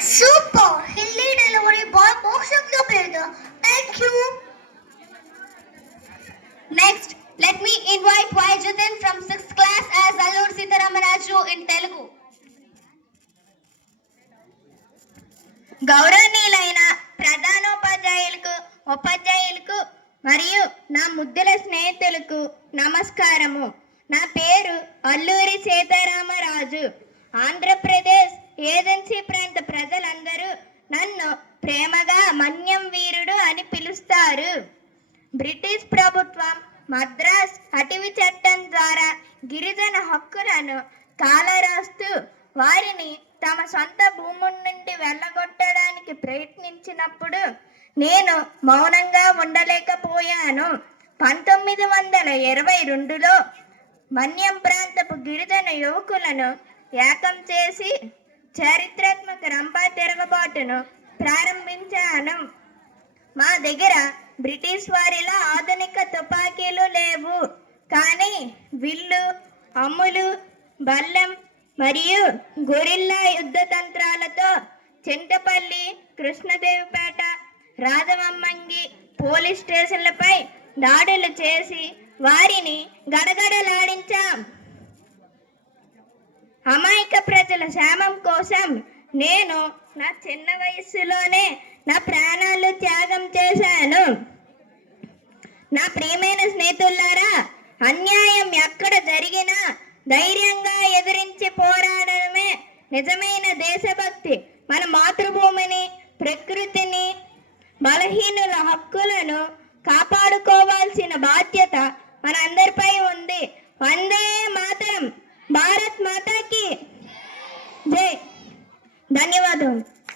Super! Hilly delivery boy motion completed. Thank you. Next, let me invite Y. Jiten from 6th class as Allur Sitaramaraju in Telugu. గౌరవనీయులైన ప్రధానోపాధ్యాయులకు ఉపాధ్యాయులకు మరియు నా ముద్దుల స్నేహితులకు నమస్కారము. నా పేరు అల్లూరి సీతారామరాజు. ఆంధ్రప్రదేశ్ ఏజెన్సీ ప్రాంత ప్రజలందరూ నన్ను ప్రేమగా మన్యం వీరుడు అని పిలుస్తారు. బ్రిటిష్ ప్రభుత్వం మద్రాస్ అటవీ చట్టం ద్వారా గిరిజన హక్కులను కాలరాస్తూ వారిని తమ సొంత భూముల నుండి వెళ్ళగొట్టడానికి ప్రయత్నించినప్పుడు నేను మౌనంగా ఉండలేకపోయాను. 1922లో మన్యం ప్రాంతపు గిరిజన యువకులను ఏకం చేసి చారిత్రాత్మక రంపా తిరగబాటును ప్రారంభించాను. మా దగ్గర బ్రిటిష్ వారిలా ఆధునిక తుపాకీలు లేవు, కానీ విల్లు, అమ్ములు, బల్లెం మరియు గొరిల్లా యుద్ధ తంత్రాలతో చింతపల్లి, కృష్ణదేవిపేట, రాజమమ్మంగి పోలీస్ స్టేషన్లపై దాడులు చేసి వారిని గడగడలాడించాం. అమాయక ప్రజల క్షేమం కోసం నేను నా చిన్న వయస్సులోనే నా ప్రాణాలు త్యాగం చేశాను. నా ప్రియమైన స్నేహితులారా, అన్యాయం ఎక్కడ జరిగినా ధైర్యంగా ఎదిరించి పోరాడడమే నిజమైన దేశభక్తి. మన మాతృభూమిని, ప్రకృతిని, బలహీనుల హక్కులను కాపాడుకోవాల్సిన బాధ్యత మనందరిపై ఉంది. వందే మాతరం. భారత్ మాతాకి జై. ధన్యవాదాలు.